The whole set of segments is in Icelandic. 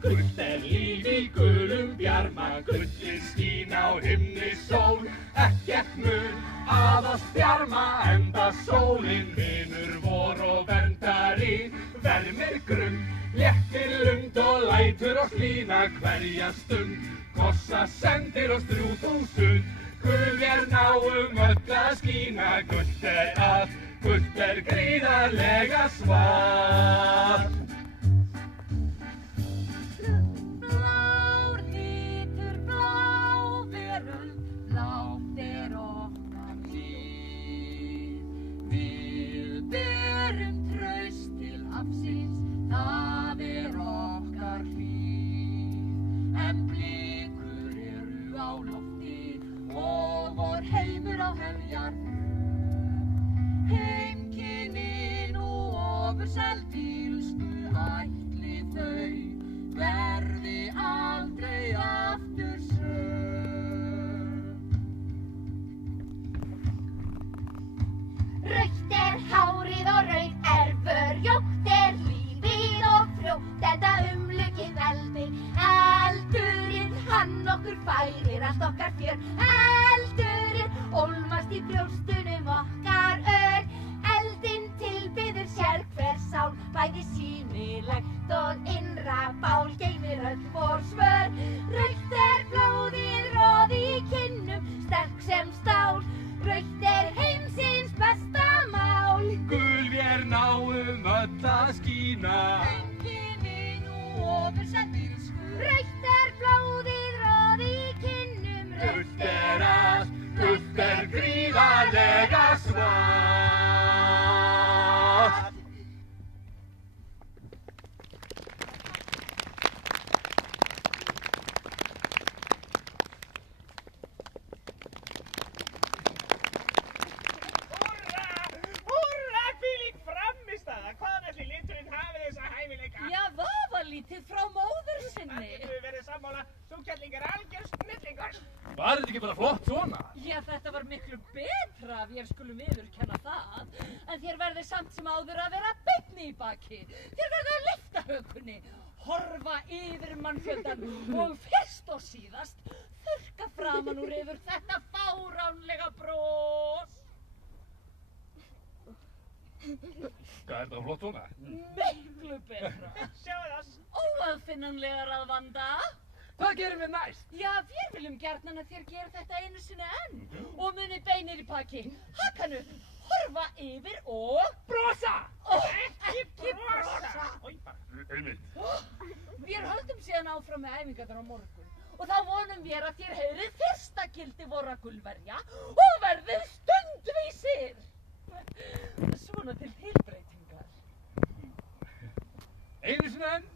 Gult líf í gulum bjarma, gullið skín á himni sól. Ekkert mun að oss bjarma, enda sólin vinur vor og verndari. Vermir grunn, léttir lund og lætur oss lína hverja stund. Kossa sendir oss 3000, gul náum öll að skína. Gult allt, gult gríðarlega svart. Blár litur, blá veröld, blátt okkar líf. Við berum traust til hafsins, það okkar hlíf. En blikur eru á lofti og vor heimur á heljarnum. Heimkynnin og ofurseld illsku ætli þau verði aldrei aftur söm. Rautt hárið og rauð vörjótt lífið og frjótt, enda umlukið veldi. Eldurinn hann okkur færir allt okkar fjör. Eldurinn ólmast í brjóstunum okkar ör. Eldinn tilbiður sérhver sál, bæði sýnilegt og innra bál. Geymir öll vor svör. Rautt blóðið roði í kinnum, sterk sem stál. Rautt heimsins besta mál. Gul náum öll að skína. Heimkynnin og ofurseld illsku. Rautt blóðið roði í kinnum. Gult allt, gult gríðarlega svart. Já, vafalítið frá móður sinni. Getum við verið sammála, sú kelling algjör snillingur. Var þetta ekki bara flott svona? Já, þetta var miklu betra, vér skulum viðurkenna það. En þér verði samt sem áður að vera beinni í baki. Þér verði að lyfta hökunni, horfa yfir mannfjöldan og fyrst og síðast þurrka framan úr yfir þetta fáránlega bros. Hvað er þetta flott svona? Miklu betra. Sjáu það. Óaðfinnanlegar að vanda. Hvað gerum við næst? Já, við viljum gjarnan að þér gerir þetta einu sinni enn og munið beinir í baki. Haka upp, horfa yfir og... Brosa! Ekki brosa! Einmitt. Við höldum síðan áfram með æfingarnar á morgun og þá vonum við að þér heyrið fyrsta gildi vorra gulverja og verðið stundvísir. Svona til tilbreytingar. Einu sinni enn?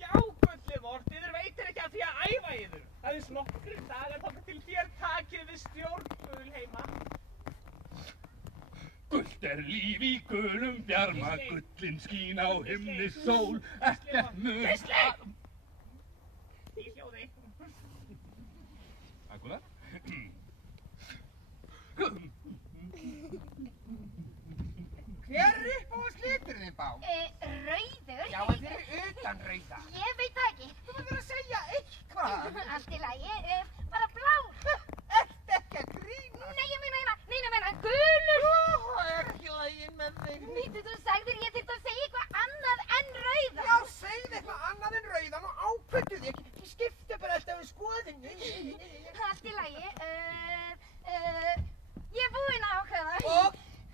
Já, gullið vort, yður veitir ekki að því að æfa yður. Það er nokkrir dagar þangað til þér takið við stjórn gulheima. Gult líf í gulum bjarma, gullin skín á himni sól. Ekkert mun Gísli! Í hljóði. Akkurat. Hver uppáhalds litur þinn, Bá? Rauður? Já, en þeir eru utan rauða. Ég veit það ekki. Þú verður að segja eitthvað. Allt í lagi, bara blár. Ertu ekki að grína? Nei, ég meina gulur. Ekki lagi með þig. Nýttu, þú sagðir ég þyrfti að segja eitthvað annað en rauða. Já, segðu eitthvað annað en rauðan og ákvöldu þig ekki. Ég skipti bara alltaf um skoðinu. Allt í lagi, ég er búinn að ákveða. Og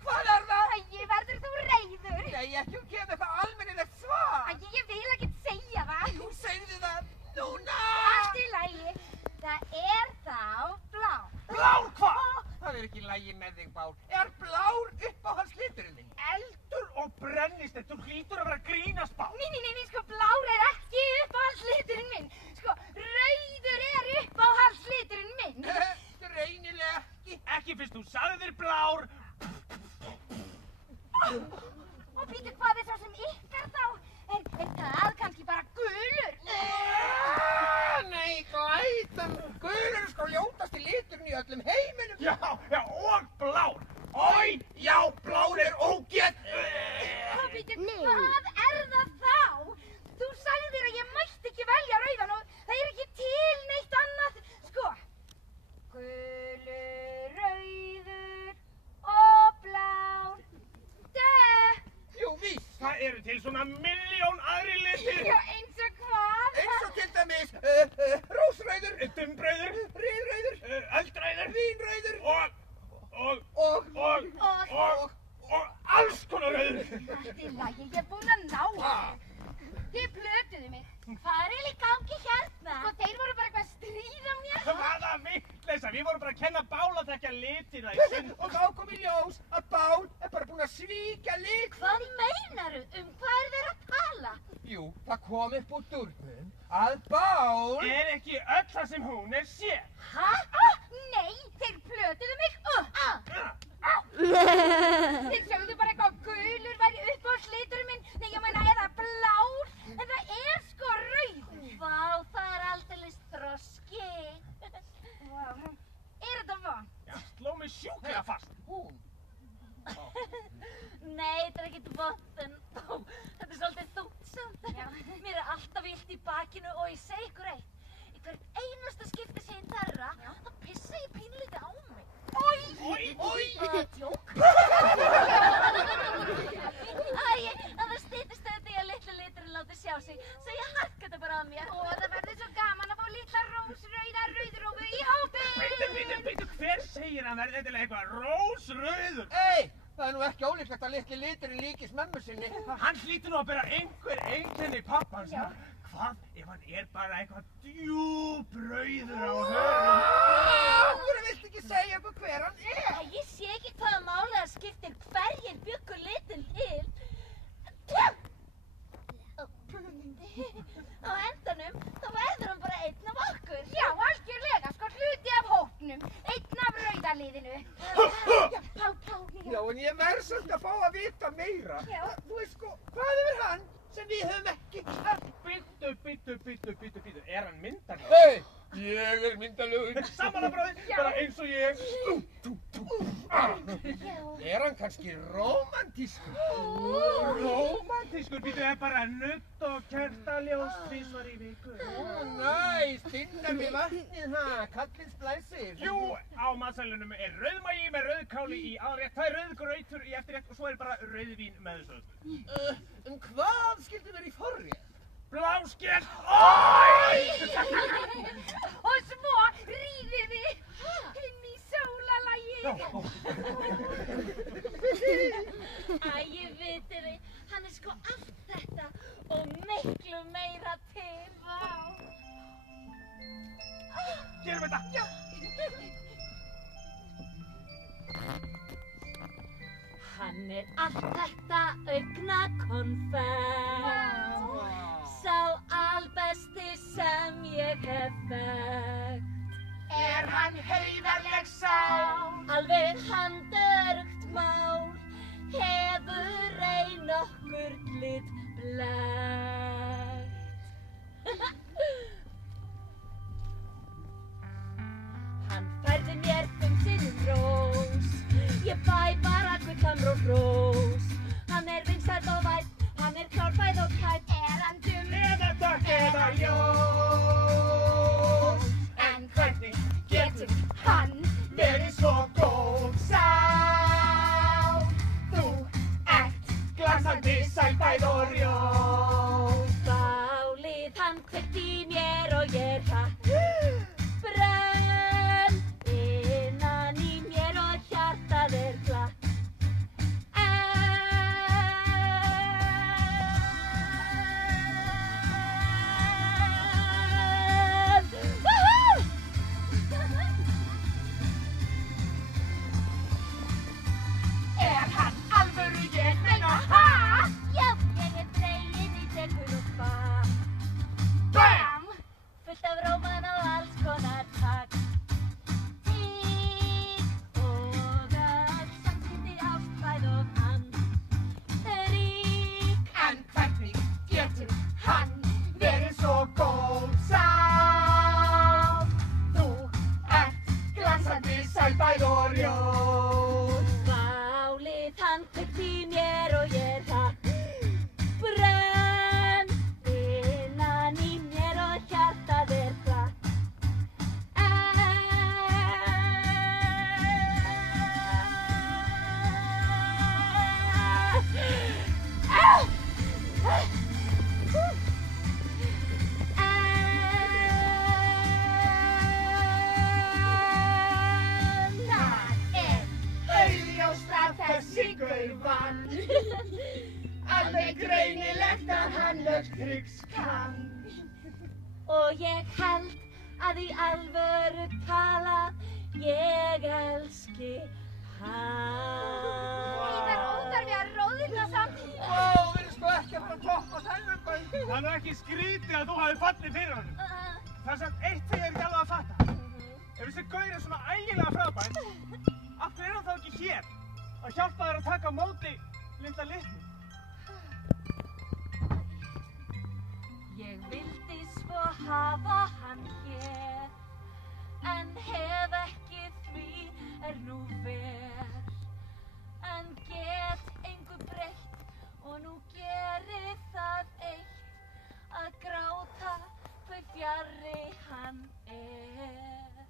hvað er það? Æ, verður þú reiður? Nei, ekki gefa eitthvað almennilegt svar. Æ, ég vil ekkert segja það. Jú, segðu það núna. Allt í lagi, það svona milljón aðri litir. Já, eins og hvað? Eins og til dæmis, rósrauður, Dumbrauður, riðrauður, eldrauður, vínrauður og alls konar rauður. Allt í lagi, ég er búin að ná það. Þið plötuðu mig. Hvað er eiginlega í gangi hérna? Sko, þeir voru bara eitthvað að stríða mér. Hvaða vitleysa, við vorum bara að kenna Bál að þekkja litina í sund. og þá kom í ljós að Bál er bara búinn að svíkja lit. Hvað meinaru? Hvað er þeir að tala? Jú, það kom upp úr durnum að Bál... Er ekki öll það sem hún er sér? Hæ? Nei, þeir plötuðu mig. Þeir sögðu bara eitthvað að gulur væri uppáhaldsliturinn minn. Nei, ég meina, eða blár. En það er sko rauður. Vá, það er aldeilis þroski. Vá, er þetta vant? Já, sló mig sjúklega fast. Hún. Nei, þetta er ekkert vott, en þetta er svolítið þútsamt. Mér er alltaf illt í bakinu og ég segi ykkur eitt. Í hvert einasta skipti sem ég þarra, þá pissa ég pínlítið á mig. Oj! Djók. Æ, það styttist þetta í að litlu liturinn láti sjá sig, svo ég harka þetta bara að mér. Og það verður svo gaman að fá litla rósrauða rauðrófu í hópinn. Bíddu, hver segir hann verði eitthvað eitthvað rósrauður? Ei, það er nú ekki ólíklegt að litli liturinn líkist mömmu sinni. Hann hlýtur nú að bera einhver einkenni pappans. Hvað ef hann er bara eitthvað djúbrauður á hörum? Hverju viltu ekki segja okkur hver hann er? Ég sé ekki hvaða máli það skiptir hverjir bjuggu litin til. Á endanum, þá verður hann bara einn af okkur. Já, algjörlega, sko hluti af hópnum. Einn af rauðaliðinu. Já, en ég verð samt að fá að vita meira. Já. Þú veist sko, hvað hefur hann sem við höfum ekki? Bíddu, er hann myndarlegur? Hei, ég er myndalegur. Samanlega bróðir, bara eins og ég. Er hann kannski rómantískur? Rómantískur, bíddu, er bara nudd og kertaljós tvisvar í viku. Næs, finna við vatnið kallins blæsir. Jú, á matsælunum er rauðmagi með rauðkáli í aðrétt, það er rauðgrautur í eftirrétt og svo er bara rauðvín með þessu. Hvað skildi verið í forrétt? Bláskel! Og svo ríðið þið inn í sólalagið. Æ, ég veit þið, hann er sko allt þetta og miklu meira til. Vá. Gerum þetta! Já! Hann er allt þetta augnakonfekt, sá albesti sem ég hef þekkt. Er hann heiðarleg sál? Alveg handörgt mál, hefur ei nokkurt lit blekt. Hann færði mér sinnum rós, ég fæ bara gullan rós. Hann er vinsæll og væll, hann er klárfæð og kætt. Er hann dum? Eða dökk eða ljós. En hvernig getur hann Verið svo góð sál? Þú ert glansandi sælbæð og rjóð. Bálið hann kveikti í mér og ég hratt brenn innan í mér og hjartað er glatt. Er hann alvöru ég meina ha? Já, ég er dregin í dekur og hvað. Bam! Fullt af róman á að hann öll trix kann. Og ég held að í alvöru talað ég elski hann. Það er óþarfi að róðurna samt. Ó, við erum sko ekki að fara að toppa þennan gaur. Það er nú ekki skrítið að þú hafi fallið fyrir honum. Það er samt eitt sem ég er ekki alveg að fatta. Ef þessi gaur er svona ægilega frábær, af hverju er hann þá ekki hér? Að hjálpa þér að taka á móti litla litlu. Ég vildi svo hafa hann hér, en hef ekki, því er nú ver. En get engu breytt og nú geri það eitt að gráta hve fjarri hann er.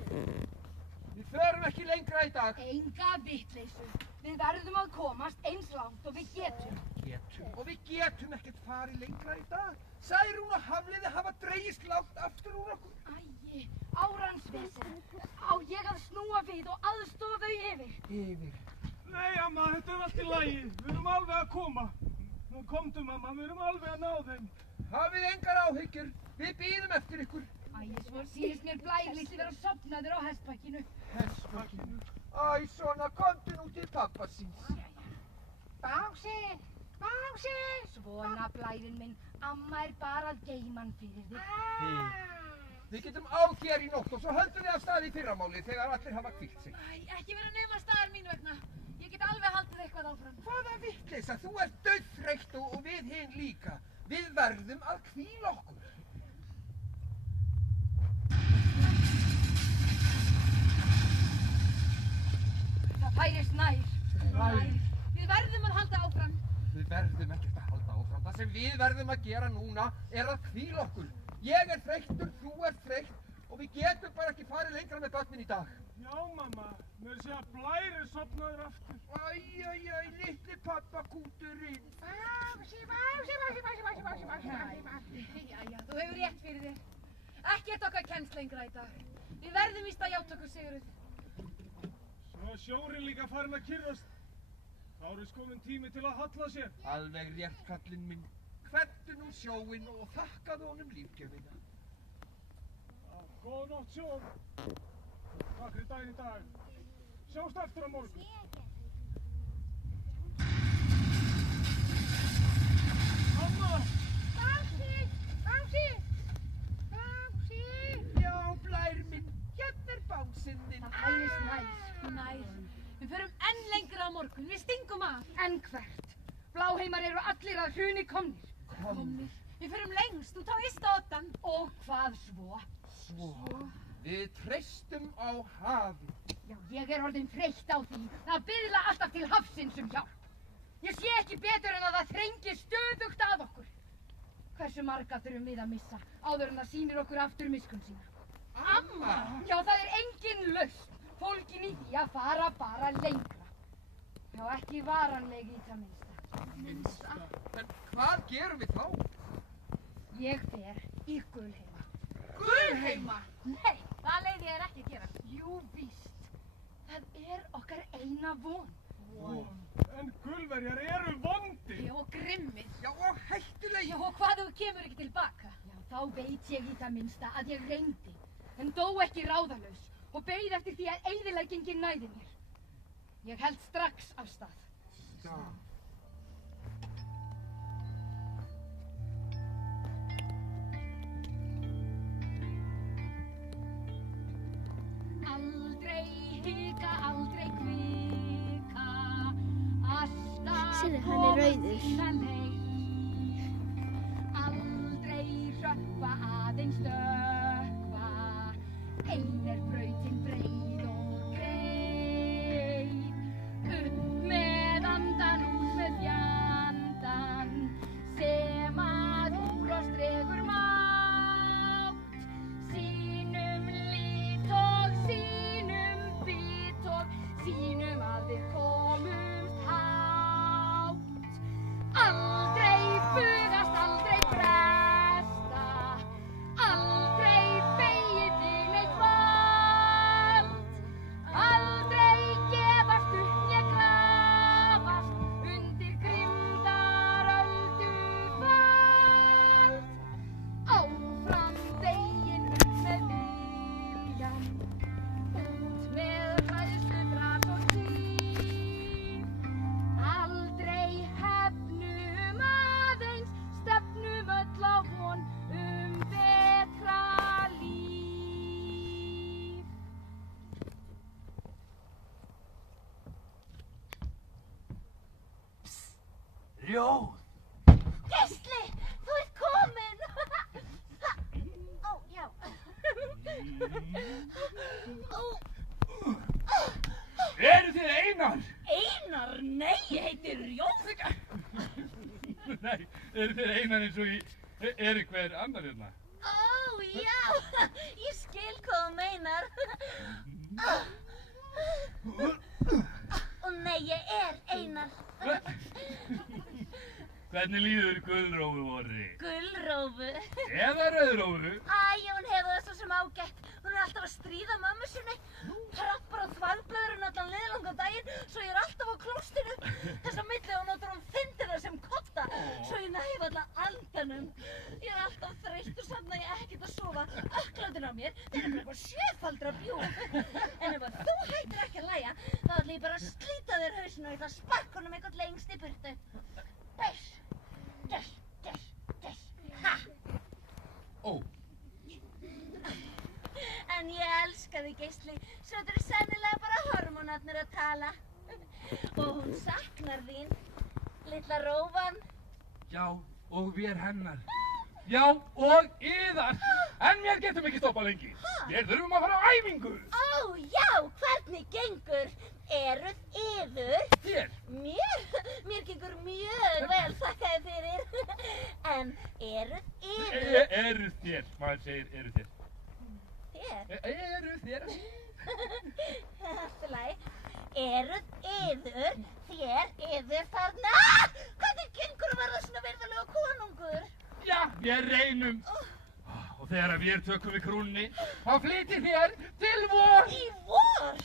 Við förum ekki lengra í dag. Enga vitleysu. Við verðum að komast eins langt og við getum. Og við getum ekkert farið lengra í dag. Særún og Hafliði hafa dregist langt aftur úr okkur. Æi, áransvesen. Á ég að snúa við og aðstofa þau yfir? Yfir. Nei, amma, þetta er allt í lagi. Við erum alveg að koma. Nú komdu, mamma, við erum alveg að ná þeim. Hafið engar áhyggjur. Við bíðum eftir ykkur. Æi, svo síðist mér Blær litli vera sofnaður á hestbakkinu. Hestbakkinu. Æ, svona, komdu nú til pappa síns. Bási, Bási. Svona, Blærinn minn. Amma er bara að geyma hann fyrir þig. Við getum á hér í nótt og svo höldum við af stað í fyrramáli þegar allir hafa hvílt sig. Æ, ekki vera nema staðar mín vegna. Ég get alveg haldið eitthvað áfram. Hvaða vitleysa, þú ert dauðþreytt og við hin líka. Við verðum að hvíla okkur. Það færist nær. Við verðum að halda áfram. Við verðum ekkert að halda áfram. Það sem við verðum að gera núna er að hvíla okkur. Ég er þreyttur, þú ert þreytt og við getum bara ekki farið lengra með börnin í dag. Já, mamma, mér sé að Blær er sofnaður aftur. Æ, litli pappakúturinn. Jæja, þú hefur rétt fyrir þér. Ekkert okkar kemst lengra í dag. Við verðum víst að játa okkur sigruð. Svo er sjórinn líka farin að kyrrast. Þá er komin tími til að halla sér. Alveg rétt, kallinn minn. Kveddu nú sjóinn og þakkaðu honum lífgjöfina. Góða nótt, sjór. Takk fyrir daginn í dag. Sjáumst aftur á morgun. Amma! Bási, Bási, Bási. Já, Blær minn, hérna er básinn minn. Það færist nær. Nær. Við förum enn lengra á morgun. Við stingum af. En hvert? Bláheimar eru allir að hruni komnir. Komnir. Við förum lengst út á ysta oddan. Og hvað svo? Svo, við treystum á hafið. Já, ég er orðin þreytt á því að biðla alltaf til hafsins hjálp. Ég sé ekki betur en að það þrengir stöðugt að okkur. Hversu marga þurfum við að missa áður en það sýnir okkur aftur miskunn sína? Amma! Já, það er engin lausn fólgin í því að fara bara lengra. Já, ekki varanleg í það minnsta. En hvað gerum við þá? Ég fer í Gulheima. Gulheima! Nei, Það leiði ég ekki að gera. jú víst. Það er okkar eina von. En gulverjar eru vondir. Já, og grimmir. Já, og hættulegir. Já, og hvað þú kemur ekki tilbaka? Já, þá veit ég í það minnsta að ég reyndi, en dó ekki ráðalaus og beið eftir því að eyðileggingin næði mér. Ég held strax af stað. Já. Aldrei hika, aldrei hvika, alltaf Sérðu, hann er koma rauður. sína leið. Aldrei hrökkva, aðeins stökkva, ein er brautin breið og greið. Upp með andan, út með fjandann, sem að Ljóð. Geisli, þú ert kominn. Ó, já. Eru þið Einar? Einar, nei, ég heiti Rjóð. Nei, eru þið Einar eins og hver annar hérna? Ó, já, ég skil hvað þú meinar. Og nei, ég Einar. Hvernig líður Gullrófu vorri? Gullrófu? Eða Rauðrófu? Æ, hún hefur það svo sem ágætt. Hún alltaf að stríða mömmu sinni. Trappar á þvagblöðurinn allan liðlangan daginn, svo ég alltaf á klóstinu. Þess að milli hún notar hún fyndina sem kotta, svo ég næf allan andanum. Ég alltaf þreytt og samt að ég ekkert að sofa. Ökklöndin á mér, þeir bara eitthvað sjöfaldra bjúg. En ef þú hættir ekki að læja, þá ætla ég bara að slíta þér hausinu og ég ætla að sparka honum eitthvað lengst í burtu. Þess. Ha! Ó. En ég elska þig, Geisli, svo þetta eru sennilega bara hormónarnir að tala. Og hún saknar þín, litla rófan. Já, og vér hennar. Já, og yðar. En mér getum ekki stoppað lengi. Við þurfum að fara á æfingu. Ó, já, hvernig gengur? Eruð yður? Þér. Mér gengur mjög vel, þakka þér fyrir. En eruð yður? Eruð þér, maður segir eruð þér. Þér? Eruð þér. Allt í lagi. Eruð yður? Þér, yður þarna? Hvernig gengur að verða svona virðulega konungur? Já, við reynum. Og þegar við tökum við krúnni, þá flytið þér til vor. Í vor?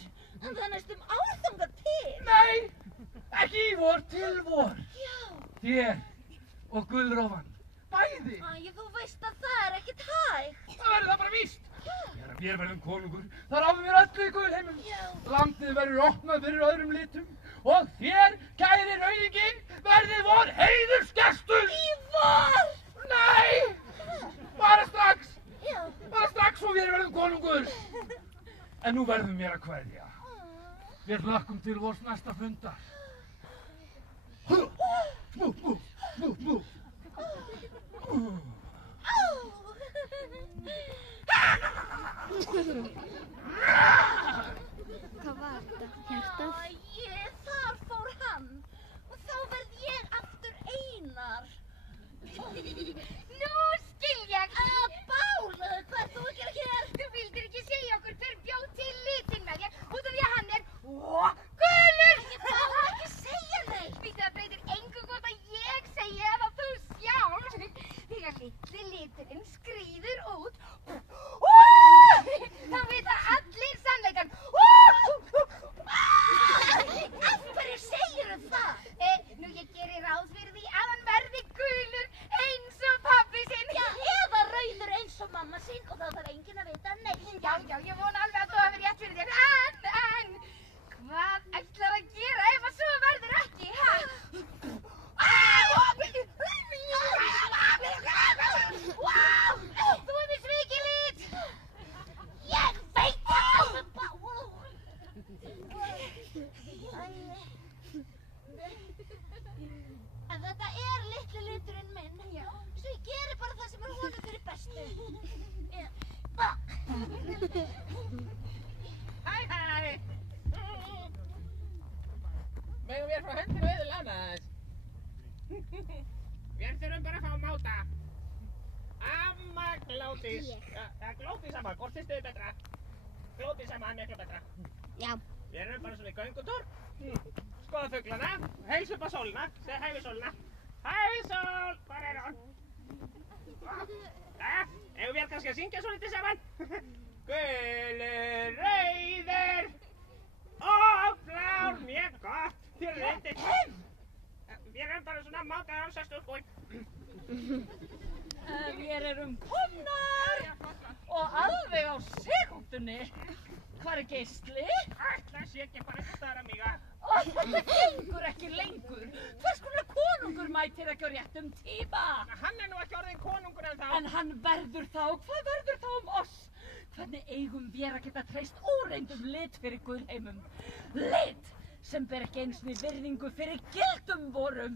En það er næstum árþangað til. Nei, ekki í vor, til vor. Já. Þér og Gullrófan, bæði. Æ, þú veist að það er ekkert hægt. Það verður það bara víst. Þegar við verðum konungur, þá ráðum við öllu í Gullheimum. Já. Landið verður opnað fyrir öðrum litum. Og þér, kæri rauðingi, verðið vor heiðursgestur. Í vor? Nei, bara strax. Já. Bara strax og við verðum konungur. En nú verðum við að kveðja. Við hlökkum til vors næsta fundar. Hvað var þetta? Hjartað? Þar fór hann. Og þá verð ég aftur Einar. Nú skil ég. Bál, hvað ert þú að gera hér? Þú vildir ekki segja okkur hver bjóð til litinn með þér út af því að hann er gulur. Ég má ekki segja neitt. Því það breytir engu hvort að ég segi eða þú sjálf. Þegar litli liturinn skríður út, þá vita allir sannleikann. Af hverju segirðu það? Nú ég geri ráð fyrir því að hann verði gulur eins og pabbi sinn. Já, eða rauður eins og mamma sín og þá þarf enginn að vita neitt. Já, ég vona alveg að þú hafi rétt fyrir þér. En, hvað ætlar að gera ef að svo verður ekki, ha? Þú hefur svikið lit. Ég veit það. En þetta er litli liturinn minn. Já. Svo ég geri bara það sem er honum fyrir bestu. Hæ. Megum við frá höndinu eða lána þess? Við þurfum bara að fá að máta. Amma Glódís. Glódís amma, hvort finnst þið betra? Glódís amma, miklu betra. Já. Við erum bara svona í göngutúr. Skoða fuglana, heilsa upp á sólina, segja hæ við sólina. Hæ sól, hvað er hún? Jæja, eigum við kannski að syngja svo litið saman? Gulur, rauður og blár, mjög gott. Þér er eitthvað. Við erum bara svona mátaðar á sestúrskói. Við erum komnar og alveg á sekúndunni. Hvar er Geisli? Ætla sé ekki bara eitthvað staðar að míga. Þetta gengur ekki lengur. Hvers konar konungur mætir ekki á réttum tíma? Hann er nú ekki orðinn konungur en þá. En hann verður þá. Hvað verður þá um oss? Hvernig eigum við að geta treyst óreyndum lit fyrir Gullheimum? Lit sem ber ekki einu sinni virðingu fyrir gildum vorum.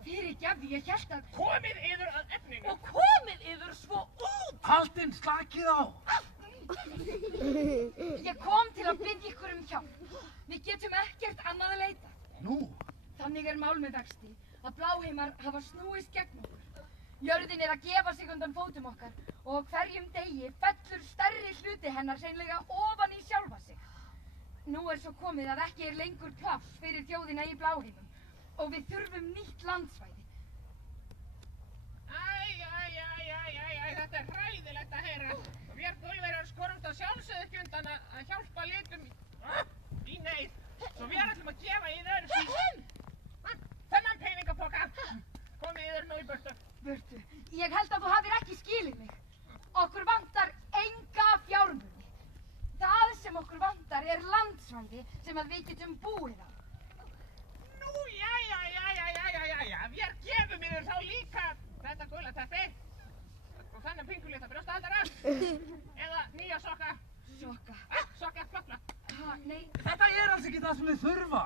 Fyrirgefðu, ég hélt að... Komið yður að efninu. Og komið yður svo út! Haldinn, slakið á. Ég kom til að biðja ykkur hjálp. Við getum ekkert annað að leita. Nú? Þannig mál með vexti að bláheimar hafa snúist gegn okkur. Jörðin að gefa sig undan fótum okkar og hverjum degi fellur stærri hluti hennar hreinlega ofan í sjálfa sig. Nú svo komið að ekki lengur pláss fyrir þjóðina í bláheimum og við þurfum nýtt landsvæði. Þetta hræðilegt að heyra. Vér Gulverjar skorumst að sjálfsögðu ekki undan að hjálpa litum í neyð. Svo vér ætlum að gefa yður þennan peningapoka. Komið yður nú í burtu. Burtu, ég held að þú hafir ekki skilið mig. Okkur vantar enga fjármuni. Það sem okkur vantar landsvæði sem að við getum búið á. Nú, jæja, vér gefum yður þá líka þetta gula teppi og þennan pingulita brjóstahaldara eða nýja sokka. Sokka, flott. Nei. Þetta alls ekki það sem við þurfa.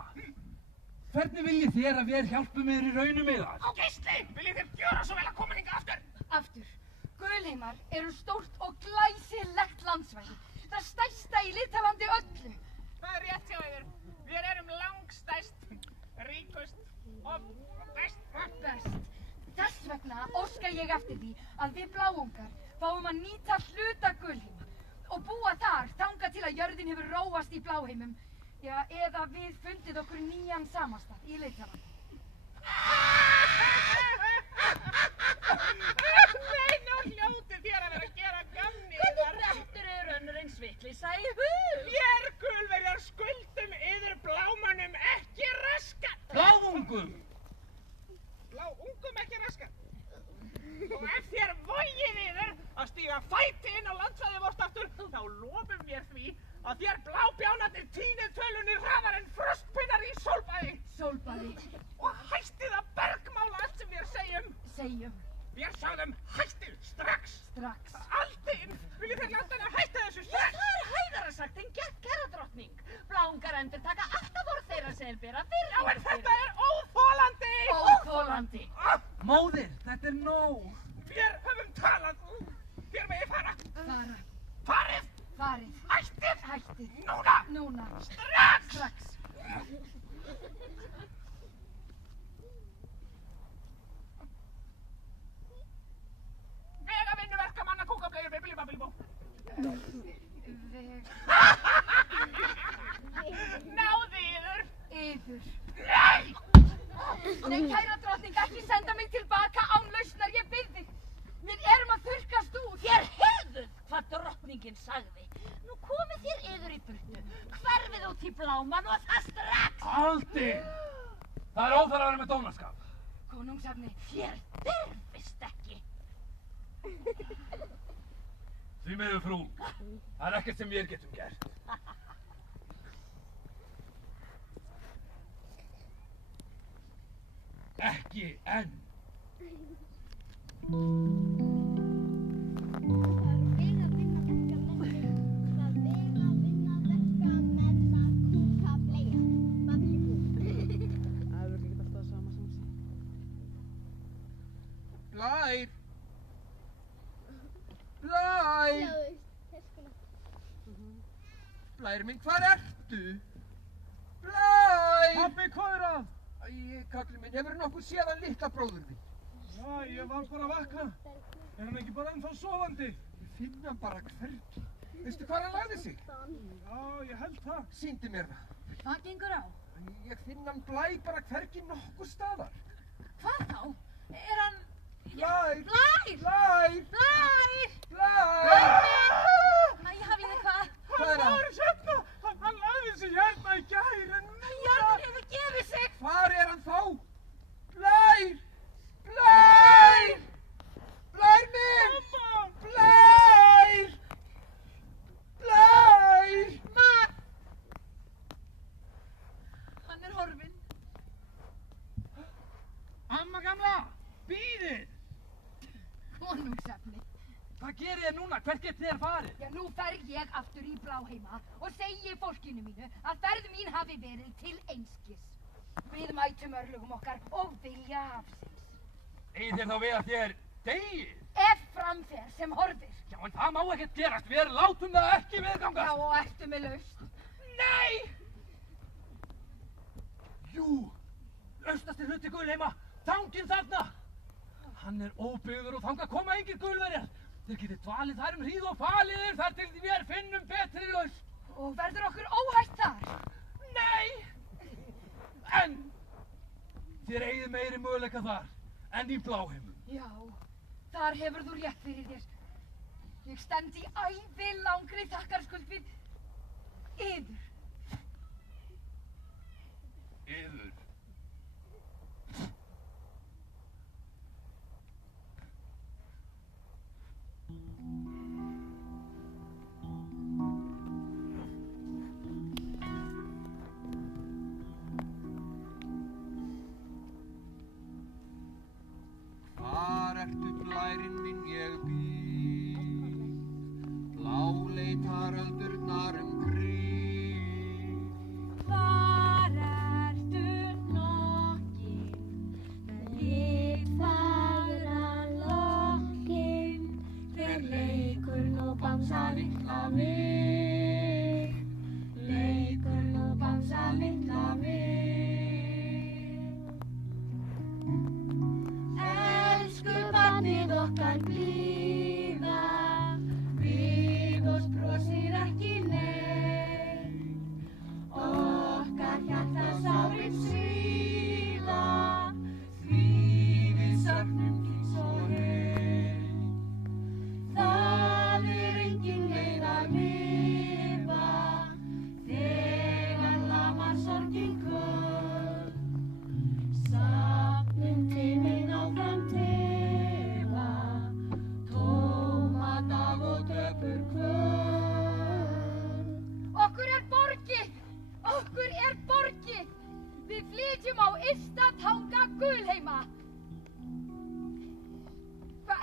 Hvernig viljið þér að við hjálpum yfir í raunum yðar? Á Gísli, viljið þér gjöra svo vel að koma hingað aftur? Aftur. Gulheimar stórt og glæsilegt landsvæði. Það stærsta í Litalandi öllu. Það rétt hjá yður. Við erum langstærst, ríkust og best. Þess vegna óska ég eftir því að við bláungar fáum að nýta hluta Gulheima og búa þar þangað til að jörðin hefur róast í bláheimum. Já, eða við fundið okkur nýjan samastað í Litalandi. Nei, nú hljótið þér að vera að gera gamni yðar. Hvernig brettur önnur eins vitleysa í hug? Vér Gulverjar skuldum yður blámönnum ekki raskat. Bláungum! Bláungum ekki raskat. Og ef þér vogið yður að stíga fæti inn á landsvæði vort aftur, þá lofum mér því að þér blábjánarnir tínið tölunni hraðar en frostpinnar í sólbaði. Og hæstið að bergmála allt sem við segjum. Við sögðum hæstið strax. Aldinn, viljið þér landana hætta þessu strax? Það hæðara sagt en gegn herradrottning. Bláungar endurtaka alltaf orð þeirra sem bera fyrir. Já, en þetta óþolandi. Óþolandi. Móðir, þetta nóg. Við höfum talað. Þér megið fara. Farið. Hættið. Núna. Strax. Vega vinnuverkamanna kúkableiur við blíbabilbó. Náðu yður. Nei, kæra drottning, ekki senda mig tilbaka án lausnar, ég bið þig. Við erum að þurrkast út. Þér heyrðuð hvað drottningin sagði. Nú komið þér yður í burtu. Hverfið út í bláman og það strax. Aldinn! Það óþarf að vera með dónaskap. Konungsefni. Þér þyrfist ekki. Því miður frú, það ekkert sem við getum gert. Ekki enn. Blær minn, hvar ertu? Blær! Pabbi, hvað það? Æ, kallinn minn, hefurðu nokkuð séð hann litla bróður þinn? Já, ég var bara að vakna. Hann ekki bara ennþá sofandi? Ég finn hann bara hvergi. Veistu hvar hann lagði sig? Já, ég held það. Sýndi mér það. Hvað gengur á? Ég finn hann Blæ bara hvergi nokkuð staðar. Hvað þá? Hann... Blær! Blær! Æ, hafið þið hvað? Hvað er Hann var hérna! Hann lagði sig hérna í gær, en núna... Jörðin hefur gefið sig! Hvar er hann þá? Blær! Blær minn! Mamma! Blær! Hann horfinn. Amma gamla! Bíðið! Konungsefni. Hvað gerið þér núna? Hvert getið þér farið? Já, nú fer ég aftur í Bláheima og segi fólkinu mínu að ferð mín hafi verið til einskis. Við mætum örlögum okkar og vilja hafsins. Eigið þér þá við að þér deyið? Ef framfer sem horfir. Já, en það má ekkert gerast. Við látum það ekki viðgangast. Já, og ertu með lausn? Nei! Jú, austasti hluti Gulheima, tanginn þarna. Hann er óbyggður og þangað koma engir gulverjar. Þeir getið dvalið þar hríð og falið þér þar til við finnum betri lausn. Og verður okkur óhætt þar? Nei! En þér eigið meiri möguleika þar en í Bláheimum. Já, þar hefur þú rétt fyrir þér. Ég stend í ævilangri þakkarskuld við yður. Yður? Hvar ertu blærinn minn ég býð, bláleitar öldurnar kring. Hvar ertu nokkin, með fagran lokkin, hver leikur nú bangsa litla mig, leikur nú bangsa litla mig. Elsku barnið okkar blíða, við oss brosir ekki neitt. Okkar hjarta sárin svíða, því við söknum þín svo heitt. Það engin leið að lifa, þegar lamar sorgin köld. Safnum tíminn áfram tefa, tóma dag og döpur kvöld. Okkur er borgið! Okkur er borgið! Við flytjum á ysta tanga Gulheima.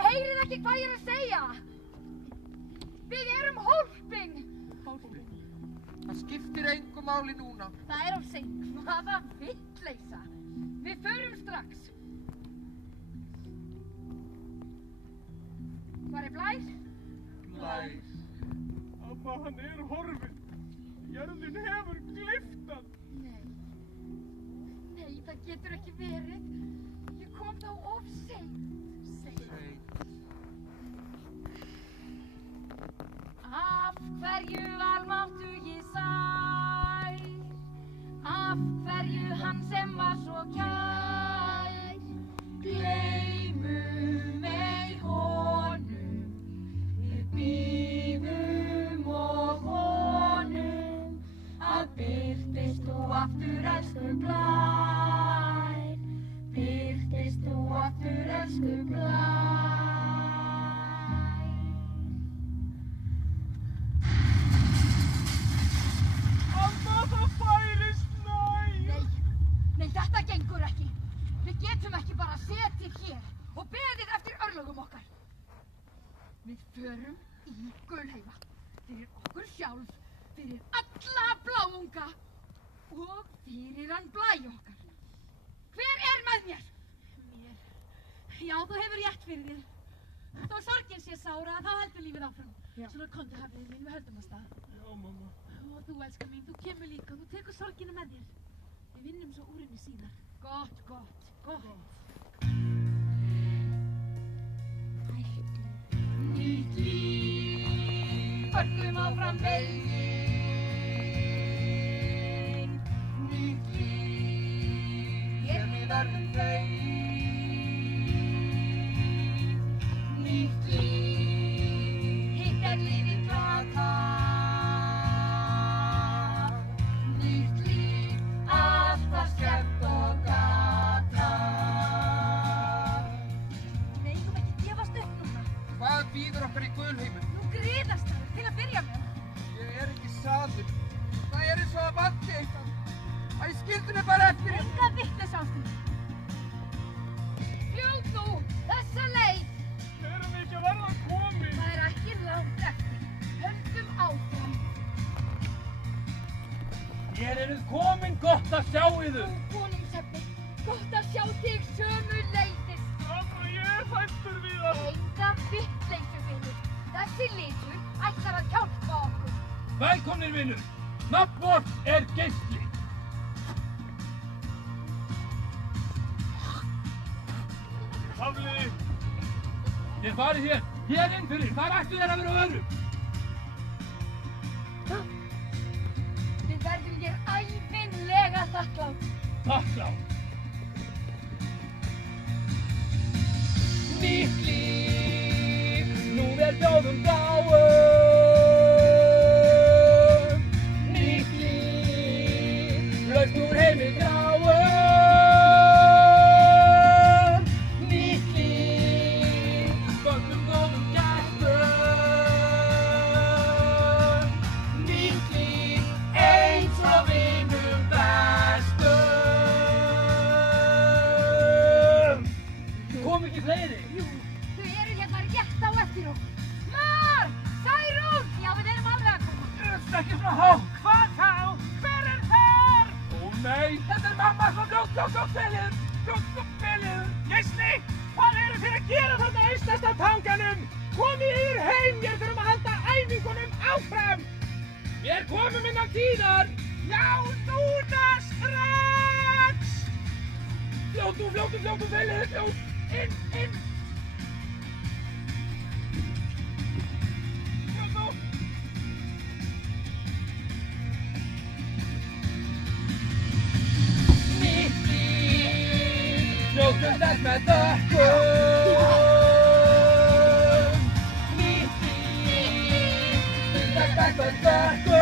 Heyrið ekki hvað ég er að segja? Við erum hólpin! Það skiptir engu máli núna. Það er á seint. Hvaða vitleysa. Við förum strax. Hvar er Blær? Blær. Amma, hann er horfinn. Jörðin hefur gleypt hann. Nei, það getur ekki verið. Ég kom þá of seint. Af hverju almáttugi sær, af hverju hann sem var svo kær, gleymum ei honum, við bíðum og vonum, að birtist þú aftur elsku Blær, birtist þú aftur elsku Blær. Nei, þetta gengur ekki. Við getum ekki bara setið hér og beðið eftir örlögum okkar. Við förum í Gulheima. Fyrir okkur sjálf, fyrir alla bláunga og fyrir hann Blæ okkar. Hver er með mér? Mér. Já, þú hefur rétt fyrir þér. Þó sorgin sé sára, þá heldur lífið áfram. Svona komdu hafið mín, við höldum á stað. Já, mamma. Og þú, elskar mín, þú kemur líka, þú tekur sorgina með þér. Við vinnum svo úr henni síðar. Gott. Nýtt líf, örgum áfram veginn. Nýtt líf, hér við verðum þau. Nýtt líf, hitt er lífið glata. Nýtt líf, alltaf skemmt og gata. Við eigum ekki gefast upp núna. Hvað bíður okkar í Gulheimum? Nú griðast það til að byrja með. Ég er ekki saður. Það er eins og að vanti eitthvað. Æ, skildu mig bara eftir. Enga vitleysa ástund. Fljót nú, þessa leið. Erum við ekki að verða komin? Það er ekki langt eftir. Höldum áfram. Hér eruð komin, gott að sjá yður. Þú konum sem Gott að sjá þig sömuleiðis. Amma, ég er hræddur við það. Enga vitleysu, vinur. Þessi litur ætlar að hjálpa okkur. Velkomnir vinur, nafn vort er Geisli. Hafliði. Þið farið hér inn fyrir, þar ættu þér að vera öðru. Við verðum hér ævinlega þakklátt. Þakklátt. Nýtt líf, nú er þjóðum bláum. Nýtt líf, laust úr heimi gráum. Nýtt líf, gögnum góðum gæstum. Nýtt líf, eins og vinum bestum. Kom ekki fleiri? Jú, þau eru hérna rétt á eftir okkur. Mar! Særún! Já, við erum alveg að koma. Ekki svona hátt. Hvað þá? Hver er þar? Ó nei, þetta er mamma svo fljótt, Geisli, hvað eru þið að gera þarna austast á tanganum? Komið yfir heim, við þurfum að halda æfingunum áfram. Við komum innan tíðar. Já, núna strax! Fljótu, feliði, fljót. Inn. Fljótu. Nýtt líf, njótum þess með þökkum. Nýtt líf, stundar þess með þökkum.